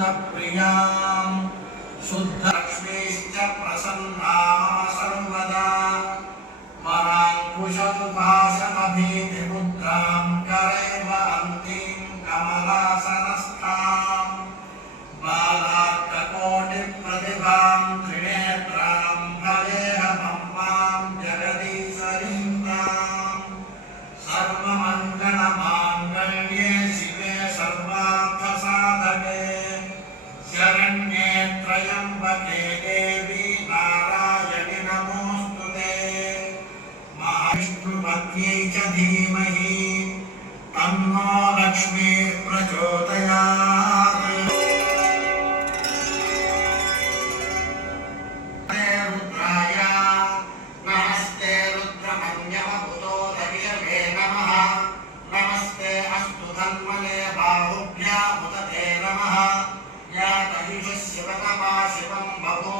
प्रियां शुद्धलक्ष्मीश्च प्रसन्ना सर्वदा वराङ्कुशमुपाशमभीतिमुद्रां करे वहन्तीं कमलासनस्थां बालार्ककोटिप्रतिभां त्रिनेत्रां भवेऽहमम्बां जगदीश्वरीं तां सर्वमङ्गलमाङ्गल्ये शिवे सर्वार्थसाधके शरण्ये त्र्यम्बके देवी नारायणि नमोऽस्तुते महाविष्णुपत्न्यै च धीमहि तन्नो लक्ष्मीः प्रचोदयात्। रुद्राय नमस्ते रुद्रमन्यवभूतोदविषवे नमः नमस्ते अस्तु धन्वने बाहुभ्यामुदते नमः या कहिषः शिवतमा शिवं बभो